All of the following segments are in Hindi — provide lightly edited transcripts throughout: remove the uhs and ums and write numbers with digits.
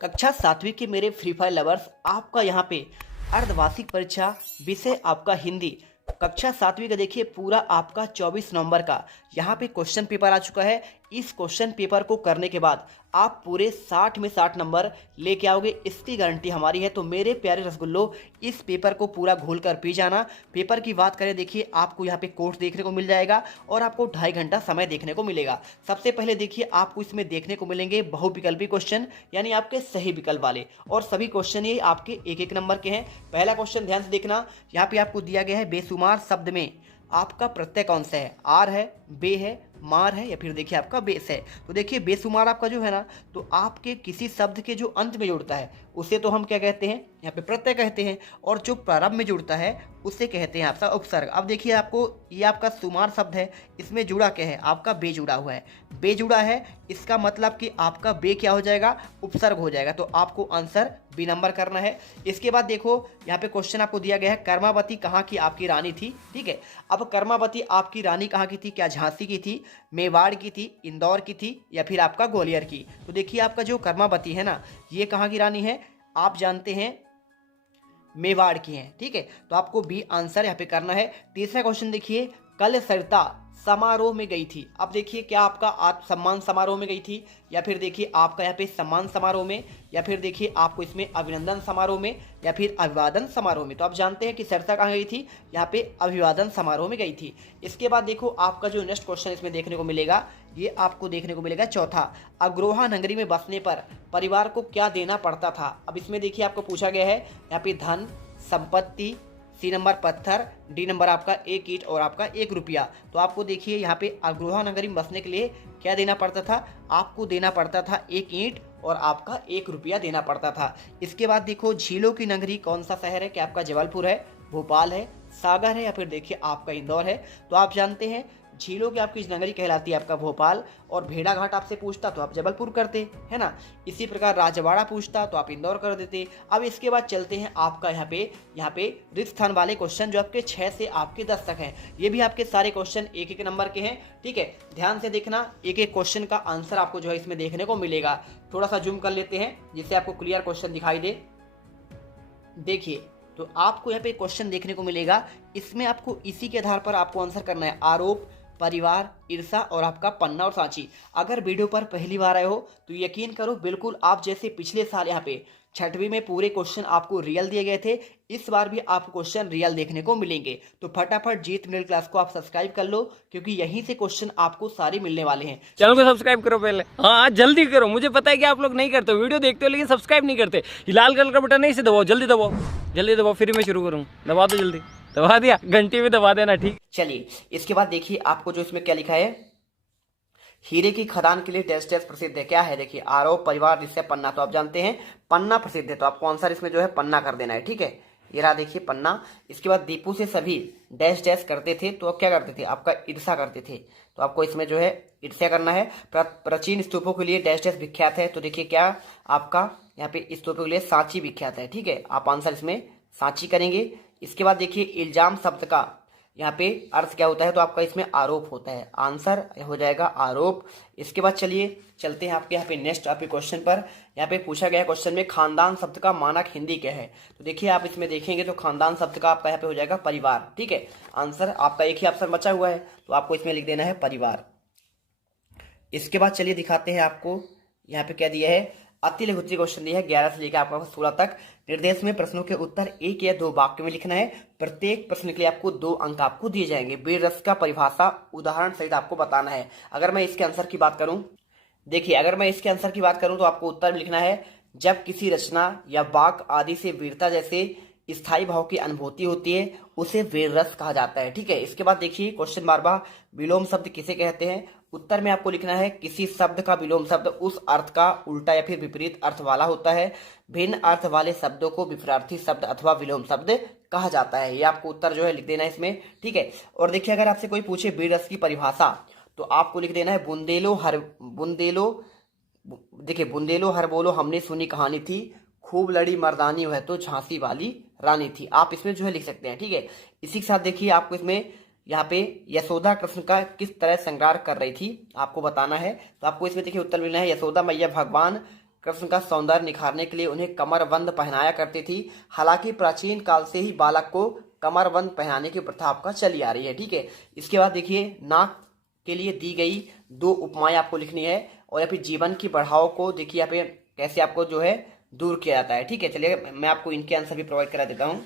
कक्षा 7वीं के मेरे फ्री फायर लवर्स, आपका यहाँ पे अर्धवार्षिक परीक्षा विषय आपका हिंदी कक्षा 7वीं का देखिए पूरा आपका 24 नवंबर का यहाँ पे क्वेश्चन पेपर आ चुका है। इस क्वेश्चन पेपर को करने के बाद आप पूरे 60 में 60 नंबर लेके आओगे, इसकी गारंटी हमारी है। तो मेरे प्यारे रसगुल्लो, इस पेपर को पूरा घोल कर पी जाना। पेपर की बात करें, देखिए आपको यहाँ पे कोर्स देखने को मिल जाएगा और आपको 2.5 घंटा समय देखने को मिलेगा। सबसे पहले देखिए आपको इसमें देखने को मिलेंगे बहुविकल्पी क्वेश्चन, यानी आपके सही विकल्प वाले, और सभी क्वेश्चन ये आपके 1-1 नंबर के हैं। पहला क्वेश्चन ध्यान से देखना, यहाँ पे आपको दिया गया है बेशुमार शब्द में आपका प्रत्यय कौन सा है, आर है, बे है, मार है या फिर देखिए आपका बेस है। तो देखिए बेशुमार आपका जो है ना, तो आपके किसी शब्द के जो अंत में जुड़ता है उसे तो हम क्या कहते हैं, यहाँ पे प्रत्यय कहते हैं, और जो प्रारंभ में जुड़ता है उसे कहते हैं आपका उपसर्ग। अब देखिए आपको ये आपका सुमार शब्द है, इसमें जुड़ा क्या है, आपका बे जुड़ा हुआ है। बे जुड़ा है, इसका मतलब कि आपका बे क्या हो जाएगा, उपसर्ग हो जाएगा। तो आपको आंसर बी नंबर करना है। इसके बाद देखो यहाँ पे क्वेश्चन आपको दिया गया है, कर्मावती कहाँ की आपकी रानी थी। ठीक है, अब कर्मावती आपकी रानी कहाँ की थी, क्या झांसी की थी, मेवाड़ की थी, इंदौर की थी या फिर आपका ग्वालियर की। तो देखिए आपका जो कर्मावती है ना, ये कहाँ की रानी है, आप जानते हैं मेवाड़ की हैं। ठीक है, तो आपको बी आंसर यहाँ पे करना है। तीसरा क्वेश्चन देखिए, कल सरिता समारोह में गई थी। अब देखिए क्या आपका आत्मसम्मान समारोह में गई थी, या फिर देखिए आपका यहाँ पे सम्मान समारोह में, या फिर देखिए आपको इसमें अभिनंदन समारोह में या फिर अभिवादन समारोह में। तो आप जानते हैं कि सरिता कहाँ गई थी, यहाँ पे अभिवादन समारोह में गई थी। इसके बाद देखो आपका जो नेक्स्ट क्वेश्चन इसमें देखने को मिलेगा, ये आपको देखने को मिलेगा चौथा, अग्रोहा नगरी में बसने पर परिवार को क्या देना पड़ता था। अब इसमें देखिए आपको पूछा गया है यहाँ पे धन, संपत्ति, सी नंबर पत्थर, डी नंबर आपका 1 ईंट और आपका 1 रुपया। तो आपको देखिए यहाँ पे अग्रोहा नगरी में बसने के लिए क्या देना पड़ता था, आपको देना पड़ता था 1 ईंट और आपका 1 रुपया देना पड़ता था। इसके बाद देखो झीलों की नगरी कौन सा शहर है, क्या आपका जबलपुर है, भोपाल है, सागर है या फिर देखिए आपका इंदौर है। तो आप जानते हैं झीलों की आपकी नगरी कहलाती है आपका भोपाल, और भेड़ा घाट आपसे पूछता तो आप जबलपुर करते, है ना। इसी प्रकार राजवाड़ा पूछता तो आप इंदौर कर देते। अब इसके बाद चलते हैं आपका यहाँ पे रिक्त स्थान वाले क्वेश्चन, जो आपके 6 से आपके 10 तक हैं। ये भी आपके सारे क्वेश्चन 1-1 नंबर के हैं। ठीक है, ध्यान से देखना, एक एक क्वेश्चन का आंसर आपको जो है इसमें देखने को मिलेगा। थोड़ा सा जूम कर लेते हैं जिससे आपको क्लियर क्वेश्चन दिखाई दे। देखिए तो आपको यहाँ पे क्वेश्चन देखने को मिलेगा, इसमें आपको इसी के आधार पर आपको आंसर करना है, आरोप, परिवार, ईर्षा और आपका पन्ना और सांची। अगर वीडियो पर पहली बार आए हो तो यकीन करो बिल्कुल आप जैसे पिछले साल यहाँ पे 6वीं में पूरे क्वेश्चन आपको रियल दिए गए थे, इस बार भी आपको क्वेश्चन रियल देखने को मिलेंगे। तो फटाफट जीत मिडिल क्लास को आप सब्सक्राइब कर लो, क्योंकि यहीं से क्वेश्चन आपको सारे मिलने वाले हैं। चैनल को सब्सक्राइब करो पहले, हाँ जल्दी करो। मुझे पता है कि आप लोग नहीं करते हो, वीडियो देखते हो लेकिन सब्सक्राइब नहीं करते। ये लाल कलर का बटन नहीं, इसे दबाओ, जल्दी दबाओ, जल्दी दबाओ, फिर मैं शुरू करूँ। दबा दो, जल्दी दबा दिया, घंटी में दबा देना। ठीक, चलिए इसके बाद देखिए आपको जो इसमें क्या लिखा है, हीरे की खदान के लिए डैश डैश प्रसिद्ध है। क्या है, देखिए आरोप, परिवार, ऋषि, पन्ना। तो आप जानते हैं पन्ना प्रसिद्ध है, तो आपको आंसर इसमें जो है पन्ना कर देना है। ठीक है, ये रहा देखिए पन्ना। इसके बाद दीपू से सभी डैश डैश करते थे, तो अब क्या करते थे, आपका ईर्षा करते थे। तो आपको इसमें जो है ईर्ष्या करना है। प्राचीन स्तूपों के लिए डैश डैश विख्यात है, तो देखिए क्या आपका यहाँ पे स्तूपों के लिए सांची विख्यात है। ठीक है, आप आंसर इसमें सांची करेंगे। इसके बाद देखिए इल्जाम शब्द का यहाँ पे अर्थ क्या होता है, तो आपका इसमें आरोप होता है, आंसर हो जाएगा आरोप। इसके बाद चलिए चलते हैं आपके यहाँ पे नेक्स्ट आपके क्वेश्चन पर। यहाँ पे पूछा गया क्वेश्चन में खानदान शब्द का मानक हिंदी क्या है। तो देखिए आप इसमें देखेंगे तो खानदान शब्द का आपका यहाँ पे हो जाएगा परिवार। ठीक है, आंसर आपका एक ही ऑप्शन बचा हुआ है, तो आपको इसमें लिख देना है परिवार। इसके बाद चलिए दिखाते हैं आपको यहाँ पे क्या दिया है, अति लघुत्तरीय क्वेश्चन दिया है 11 से लेकर आपका 16 तक। निर्देश में प्रश्नों के उत्तर 1 या 2 वाक्य में लिखना है। प्रत्येक प्रश्न के लिए आपको 2 अंक आपको दिए जाएंगे। वीर रस का परिभाषा उदाहरण सहित आपको बताना है। अगर मैं इसके आंसर की बात करूं, देखिए अगर मैं इसके आंसर की बात करूं तो आपको उत्तर में लिखना है, जब किसी रचना या वाक्य आदि से वीरता जैसे स्थायी भाव की अनुभूति होती है उसे वीर रस कहा जाता है। ठीक है, इसके बाद देखिए क्वेश्चन बार विलोम शब्द किसे कहते हैं। उत्तर में आपको लिखना है, किसी शब्द का विलोम शब्द उस अर्थ का उल्टा या फिर विपरीत अर्थ वाला होता है। भिन्न अर्थ वाले शब्दों को विपरीतार्थी शब्द अथवा विलोम शब्द कहा जाता है। ये आपको उत्तर जो है लिख देना है इसमें। ठीक है, और देखिए अगर आपसे कोई पूछे वीर रस की परिभाषा, तो आपको लिख देना है बुंदेलो हर बोलो हमने सुनी कहानी थी, खूब लड़ी मर्दानी वह तो झांसी वाली रानी थी। आप इसमें जो है लिख सकते हैं। ठीक है, इसी के साथ देखिए आपको इसमें यहाँ पे यशोदा कृष्ण का किस तरह श्रृंगार कर रही थी आपको बताना है। तो आपको इसमें देखिए उत्तर मिलना है, यशोदा मैया भगवान कृष्ण का सौंदर्य निखारने के लिए उन्हें कमरबंद पहनाया करती थी। हालांकि प्राचीन काल से ही बालक को कमरबंद पहनाने की प्रथा आपका चली आ रही है। ठीक है, इसके बाद देखिए नाक के लिए दी गई 2 उपमाएं आपको लिखनी है और यहाँ पे जीवन की बढ़ाव को देखिए यहाँ पे कैसे आपको जो है दूर किया जाता है। ठीक है, चलिए मैं आपको इनके आंसर भी प्रोवाइड करा देता हूँ।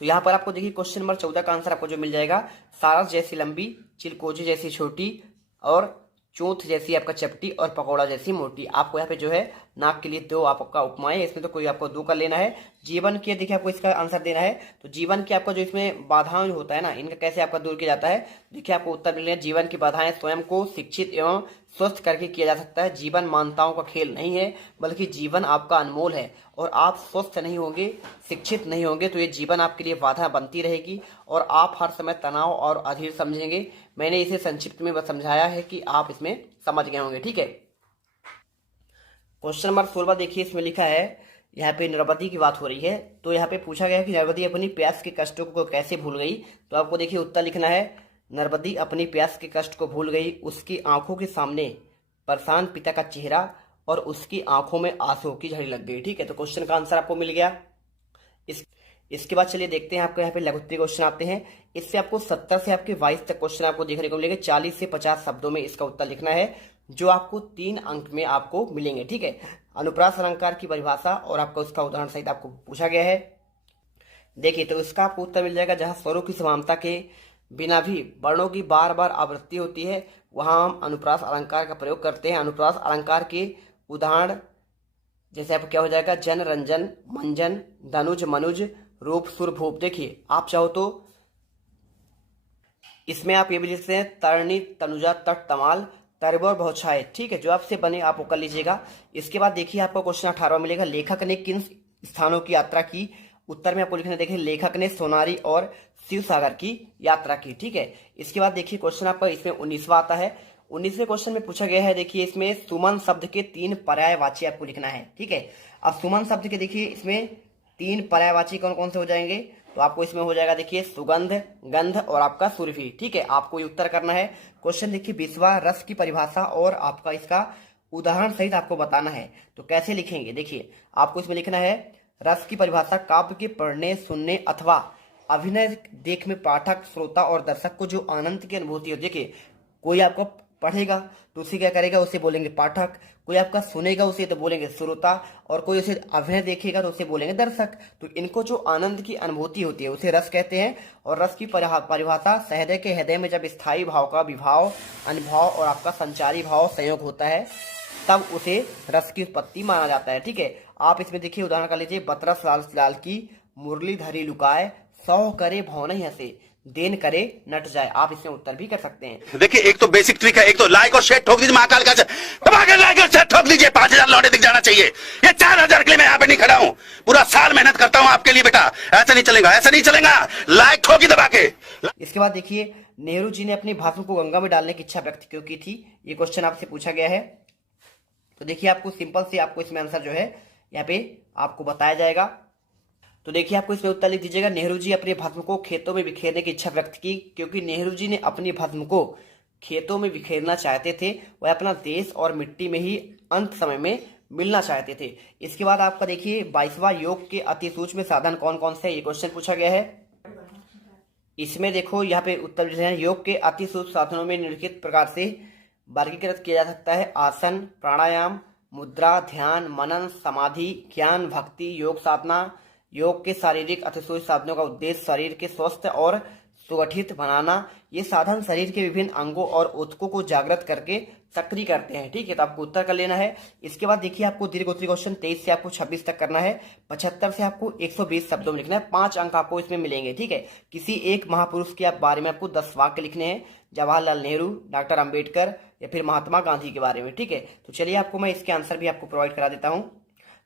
तो यहाँ पर आपको देखिए क्वेश्चन नंबर 14 का आंसर आपको जो मिल जाएगा, सारस जैसी लंबी, चिलकोजी जैसी छोटी और चूंथ जैसी आपका चपटी और पकौड़ा जैसी मोटी। आपको यहाँ पे जो है नाक के लिए 2 आपका उपमाएं, इसमें तो कोई आपको 2 का लेना है। जीवन के देखिए आपको इसका आंसर देना है। तो जीवन की आपका जो इसमें बाधाएं होता है ना, इनका कैसे आपका दूर किया जाता है, देखिए आपको उत्तर मिल रहे हैं। जीवन की बाधाएं स्वयं को शिक्षित एवं स्वस्थ करके किया जा सकता है। जीवन मान्यताओं का खेल नहीं है, बल्कि जीवन आपका अनमोल है और आप स्वस्थ नहीं होंगे, शिक्षित नहीं होंगे तो ये जीवन आपके लिए बाधा बनती रहेगी और आप हर समय तनाव और अधीर समझेंगे। मैंने इसे संक्षिप्त में समझाया है कि आप इसमें समझ गए होंगे। ठीक है, क्वेश्चन नंबर 16 देखिए, इसमें लिखा है, यहाँ पे नरपति की बात हो रही है। तो यहाँ पे पूछा गया है कि नरपति अपनी प्यास के कष्टों को कैसे भूल गई। तो आपको देखिए उत्तर लिखना है, नरपति अपनी प्यास के कष्ट को भूल गई। उसकी आंखों के सामने परेशान पिता का चेहरा और उसकी आंखों में आंसू की झड़ी लग गई। ठीक है, तो क्वेश्चन का आंसर आपको मिल गया। इसके बाद चलिए देखते हैं आपको यहाँ पे लघुत्तरीय क्वेश्चन आते हैं। इससे आपको 70 से आपके 22 तक क्वेश्चन आपको देखने को मिलेंगे। 40 से 50 शब्दों में इसका उत्तर लिखना है, जो आपको 3 अंक में आपको मिलेंगे। ठीक है, अनुप्रास अलंकार की परिभाषा और आपको उसका उदाहरण सहित आपको पूछा गया है। देखिए तो इसका आपको उत्तर मिल जाएगा, जहां स्वरों की समानता के बिना भी वर्णों की बार बार आवृत्ति होती है, वहां हम अनुप्रास अलंकार का प्रयोग करते हैं। अनुप्रास अलंकार के उदाहरण जैसे आपको क्या हो जाएगा, जन, रंजन, मंजन, धनुज, मनुज, रूप, सुर, भूप। देखिए आप चाहो तो इसमें आप ये भी लिख सकते हैं, तरणी, तनुजा, तट, तमाल, तरबोर, बहुछाए। ठीक है, जो आपसे बने आप वो कर लीजिएगा। इसके बाद देखिए आपको क्वेश्चन 18 मिलेगा, लेखक ने किन स्थानों की यात्रा की। उत्तर में आपको लिखना, देखिए लेखक ने सोनारी और शिव सागर की यात्रा की। ठीक है, इसके बाद देखिए क्वेश्चन आपका इसमें 19वां आता है। 19वें क्वेश्चन में पूछा गया है, देखिए इसमें सुमन शब्द के 3 पर्यायवाची आपको लिखना है। ठीक है, अब सुमन शब्द के देखिए इसमें 3 पर्यायवाची कौन कौन से हो जाएंगे। तो आपको इसमें हो जाएगा देखिए सुगंध, गंध और आपका सुरभि। ठीक है, आपको ये उत्तर करना है। क्वेश्चन देखिए 20वां, रस की परिभाषा और आपका इसका उदाहरण सहित आपको बताना है। तो कैसे लिखेंगे, देखिए आपको इसमें लिखना है, रस की परिभाषा काव्य के पढ़ने, सुनने अथवा अभिनय देख में पाठक, श्रोता और दर्शक को जो आनंद की अनुभूति हो। देखिए कोई आपको पढ़ेगा तो उसे क्या करेगा, उसे बोलेंगे पाठक, कोई आपका सुनेगा उसे तो बोलेंगे श्रोता, और कोई उसे अभिनय देखेगा तो उसे बोलेंगे दर्शक। तो इनको जो आनंद की अनुभूति होती है उसे रस कहते हैं। और रस की परिभाषा, सहृदय के हृदय में जब स्थायी भाव का विभाव, अनुभव और आपका संचारी भाव संयोग होता है तब उसे रस की उत्पत्ति माना जाता है। ठीक है, आप इसमें देखिए उदाहरण कर लीजिए, बतरस लाल की मुरली धरी लुकाए, सौ करे भौ नहीं हंसे, देन करे नट जाए। आप इसमें उत्तर भी कर सकते हैं। देखिए एक तो बेसिक ट्रिक है, एक तो लाइक और शेयर ठोक दीजिए, महाकाल का दबाकर लाइक और शेयर ठोक दीजिए। 5000 लौटे दिख जाना चाहिए। ये 4000 के लिए मैं यहाँ पे नहीं खड़ा हूँ, पूरा साल मेहनत करता हूँ आपके लिए बेटा। ऐसा नहीं चलेगा, ऐसा नहीं चलेगा, लाइक ठोकी दबा के। इसके बाद देखिए, नेहरू जी ने अपनी भाषण को गंगा में डालने की इच्छा व्यक्त क्यों की थी। ये क्वेश्चन आपसे पूछा गया है। तो देखिए आपको सिंपल से आपको इसमें आंसर जो है यहाँ पे आपको बताया जाएगा। तो देखिए आपको इसमें उत्तर लिख दीजिएगा, नेहरू जी अपने भस्म को खेतों में बिखेरने की इच्छा व्यक्त की क्योंकि नेहरू जी ने अपनी भस्म को खेतों में बिखेरना चाहते थे। वह अपना देश और मिट्टी में ही अंत समय में मिलना चाहते थे। इसके बाद आपका देखिए 22वां, योग के अति सूक्ष्म साधन कौन कौन से, ये क्वेश्चन पूछा गया है। इसमें देखो यहाँ पे उत्तर है, योग के अति सूक्ष्म साधनों में निम्नलिखित प्रकार से वर्गीकृत किया जा सकता है, आसन, प्राणायाम, मुद्रा, ध्यान, मनन, समाधि, ज्ञान, भक्ति, योग साधना। योग के शारीरिक अति सूक्ष्म साधनों का उद्देश्य शरीर के स्वस्थ और सुगठित बनाना। ये साधन शरीर के विभिन्न अंगों और ऊतकों को जागृत करके सक्रिय करते हैं। ठीक है, तो आपको उत्तर कर लेना है। इसके बाद देखिए आपको दीर्घोत्तरीय क्वेश्चन 23 से आपको 26 तक करना है। 75 से आपको 120 शब्दों में लिखना है। 5 अंक आपको इसमें मिलेंगे। ठीक है, किसी एक महापुरुष के बारे में आपको 10 वाक्य लिखने हैं, जवाहरलाल नेहरू, डॉक्टर अंबेडकर या फिर महात्मा गांधी के बारे में। ठीक है, तो चलिए आपको मैं इसके आंसर भी आपको प्रोवाइड करा देता हूँ।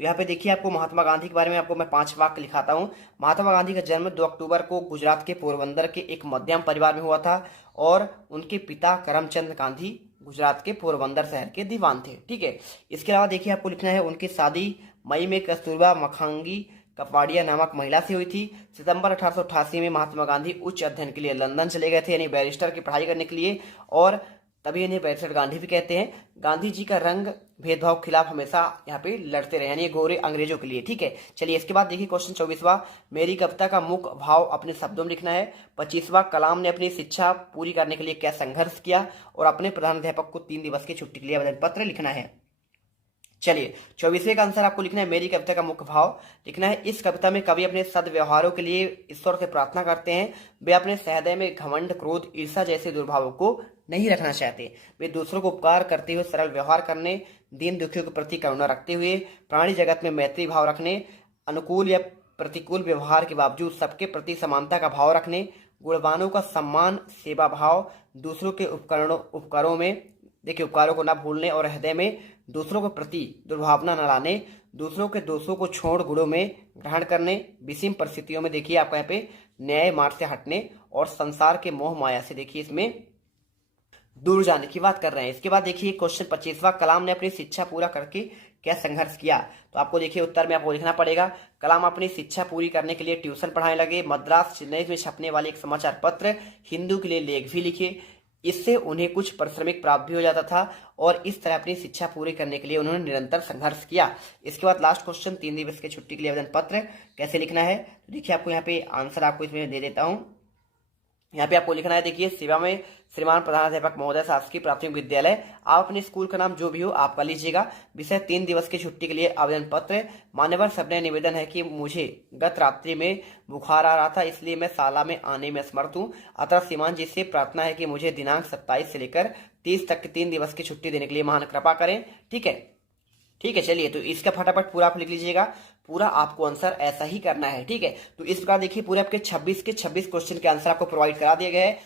तो यहाँ पे देखिए आपको महात्मा गांधी के बारे में आपको मैं 5 वाक्य लिखाता हूँ। महात्मा गांधी का जन्म 2 अक्टूबर को गुजरात के पोरबंदर के एक मध्यम परिवार में हुआ था और उनके पिता करमचंद गांधी गुजरात के पोरबंदर शहर के दीवान थे। ठीक है, इसके अलावा देखिए आपको लिखना है, उनकी शादी मई में कस्तूरबा मखांगी कपाड़िया नामक महिला से हुई थी। सितंबर 1888 में महात्मा गांधी उच्च अध्ययन के लिए लंदन चले गए थे, यानी बैरिस्टर की पढ़ाई करने के लिए, और तभी इन्हें बैरिस्टर गांधी भी कहते हैं। गांधी जी का रंग भेदभाव के खिलाफ हमेशा यहाँ पे लड़ते रहे, यानी गोरे अंग्रेजों के लिए। ठीक है, चलिए इसके बाद देखिए क्वेश्चन 24वां, मेरी कविता का मुख्य भाव अपने शब्दों में लिखना है। 25वां, कलाम ने अपनी शिक्षा पूरी करने के लिए क्या संघर्ष किया, और अपने प्रधानाध्यापक को 3 दिवस की छुट्टी के लिए आवेदन पत्र लिखना है। चलिए 24वें का आंसर आपको लिखना है, मेरी कविता का मुख्य भाव लिखना है। इस कविता में कवि अपने सद्व्यवहारों के लिए ईश्वर से प्रार्थना करते हैं। वे अपने सहृदय में घमंड, क्रोध, ईर्ष्या जैसे दुर्भावों को नहीं रखना चाहते। वे दूसरों को उपकार करते हुए सरल व्यवहार करने, दीन दुखियों के प्रति करुणा रखते हुए, प्राणी जगत में मैत्री भाव रखने, अनुकूल या प्रतिकूल व्यवहार के बावजूद सबके प्रति समानता का भाव रखने, गुणवानों का सम्मान, सेवा भाव, दूसरों के उपकारों में देखिए उपकारों को न भूलने और हृदय में दूसरों के प्रति दुर्भावना न लाने, दूसरों के दोषों को छोड़ गुणों में ग्रहण करने, विषम परिस्थितियों में देखिए आपका यहाँ पे न्याय मार्ग से हटने, और संसार के मोह माया से देखिए इसमें दूर जाने की बात कर रहे हैं। इसके बाद देखिए क्वेश्चन 25वां, कलाम ने अपनी शिक्षा पूरा करके क्या संघर्ष किया। तो आपको देखिए उत्तर में आपको लिखना पड़ेगा, कलाम अपनी शिक्षा पूरी करने के लिए ट्यूशन पढ़ाने लगे, मद्रास चेन्नई में छपने वाले एक समाचार पत्र हिंदू के लिए लेख भी लिखे। इससे उन्हें कुछ पारिश्रमिक प्राप्त भी हो जाता था, और इस तरह अपनी शिक्षा पूरी करने के लिए उन्होंने निरंतर संघर्ष किया। इसके बाद लास्ट क्वेश्चन, 3 दिवस की छुट्टी के लिए आवेदन पत्र कैसे लिखना है। तो देखिए आपको यहाँ पे आंसर आपको इसमें दे देता हूँ। यहाँ पे आपको लिखना है, देखिए सेवा में श्रीमान प्रधानाध्यापक महोदय, शासकीय प्राथमिक विद्यालय। आप अपने स्कूल का नाम जो भी हो आपका लीजिएगा। विषय 3 दिवस की छुट्टी के लिए आवेदन पत्र। मान्यवर सबने निवेदन है कि मुझे गत रात्रि में बुखार आ रहा था, इसलिए मैं शाला में आने में असमर्थ हूँ। अतः श्रीमान जी से प्रार्थना है कि मुझे दिनांक 27 से लेकर 30 तक की 3 दिवस की छुट्टी देने के लिए महान कृपा करें। ठीक है, चलिए तो इसका फटाफट पूरा आप लिख लीजिएगा। पूरा आपको आंसर ऐसा ही करना है। ठीक है, तो इस प्रकार देखिए पूरे आपके 26 के 26 क्वेश्चन के आंसर आपको प्रोवाइड करा दिए गए हैं।